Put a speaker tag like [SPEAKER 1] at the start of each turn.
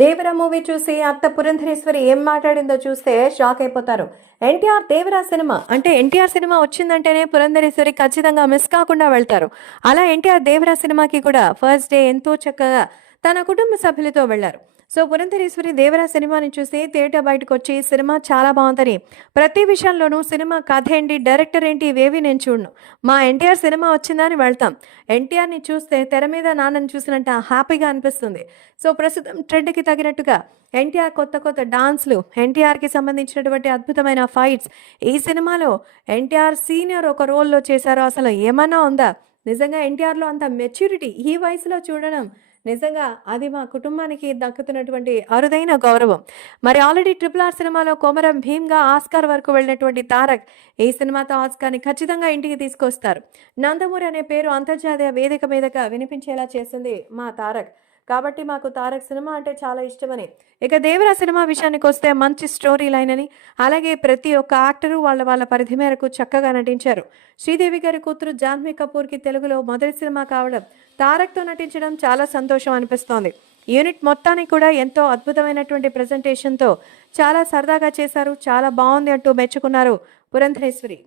[SPEAKER 1] Devara movie చూసి అత్త పురంధరేశ్వరి ఏం మాట్లాడిందో చూస్తే షాక్ అయిపోతారు. ఎన్టీఆర్ దేవరా సినిమా అంటే ఎన్టీఆర్ సినిమా వచ్చిందంటేనే పురంధరేశ్వరి ఖచ్చితంగా మిస్ కాకుండా వెళ్తారు. అలా ఎన్టీఆర్ దేవరా సినిమాకి కూడా ఫస్ట్ డే ఎంతో చక్కగా తన కుటుంబ సభ్యులతో వెళ్ళారు. సో పురంధరేశ్వరి దేవరా సినిమాని చూసి థియేటర్ బయటకు వచ్చి సినిమా చాలా బాగుందని. ప్రతి విషయంలోనూ సినిమా కథ ఏంటి డైరెక్టర్ ఏంటి ఇవేవి నేను చూడను. మా ఎన్టీఆర్ సినిమా వచ్చిందని వెళ్తాం. ఎన్టీఆర్ని చూస్తే తెర మీద నాన్నని చూసినట్టు హ్యాపీగా అనిపిస్తుంది. సో ప్రస్తుతం ట్రెండ్కి తగినట్టుగా ఎన్టీఆర్ కొత్త కొత్త డాన్స్లు ఎన్టీఆర్కి సంబంధించినటువంటి అద్భుతమైన ఫైట్స్ ఈ సినిమాలో ఎన్టీఆర్ సీనియర్ ఒక రోల్లో చేశారో అసలు ఏమన్నా ఉందా? నిజంగా ఎన్టీఆర్లో అంత మెచ్యూరిటీ ఈ వయసులో చూడడం నిజంగా అది మా కుటుంబానికి దక్కుతున్నటువంటి అరుదైన గౌరవం. మరి ఆల్రెడీ ట్రిపుల్ ఆర్ సినిమాలో కొమరం భీమ్గా ఆస్కార్ వరకు వెళ్ళినటువంటి తారక్ ఈ సినిమాతో ఆస్కార్ని ఖచ్చితంగా ఇంటికి తీసుకొస్తారు. నందమూరి అనే పేరు అంతర్జాతీయ వేదిక మీదగా వినిపించేలా చేసింది మా తారక్. కాబట్టి మాకు తారక్ సినిమా అంటే చాలా ఇష్టమని. ఇక దేవరా సినిమా విషయానికి వస్తే మంచి స్టోరీ లైన్ అని అలాగే ప్రతి ఒక్క యాక్టరు వాళ్ళ వాళ్ళ పరిధి మేరకు చక్కగా నటించారు. శ్రీదేవి గారి కూతురు జాన్వీ కపూర్కి తెలుగులో మొదటి సినిమా కావడం తారక్తో నటించడం చాలా సంతోషం అనిపిస్తోంది. యూనిట్ మొత్తానికి కూడా ఎంతో అద్భుతమైనటువంటి ప్రజెంటేషన్తో చాలా సరదాగా చేశారు చాలా బాగుంది అంటూ మెచ్చుకున్నారు పురంధరేశ్వరి.